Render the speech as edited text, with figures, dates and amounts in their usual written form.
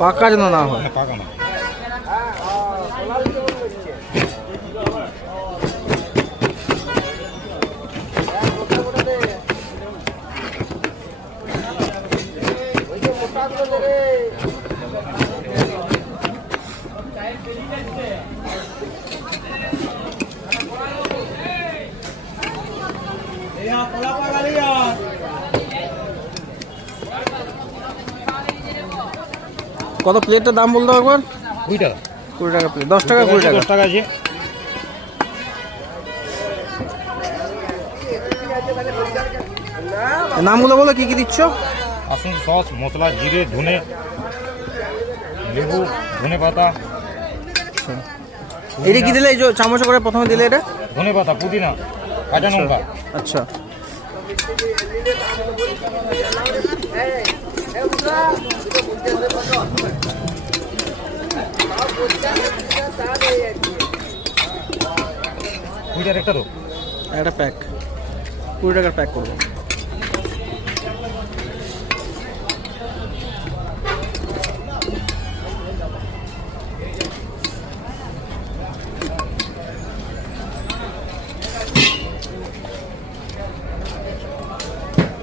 পাকা যেন না হয়। পাকা না। কত প্লেটটার দাম বলতে একবার? 20 টাকা। 20 টাকা প্লেট। 10 টাকা 20 টাকা। 10 টাকা আছে। নামগুলো বলো কি কি দিচ্ছ? আসুন সস, মশলা, জিরে, ধনে, লেবু, ধনে পাতা। এটা কি দিলে? এই যে চামচ করে প্রথমে দিলে এটা? ধনে পাতা, পুদিনা, কাঁচা লঙ্কা। আচ্ছা। একটা তো একটা প্যাক 20 টাকার প্যাক করবো।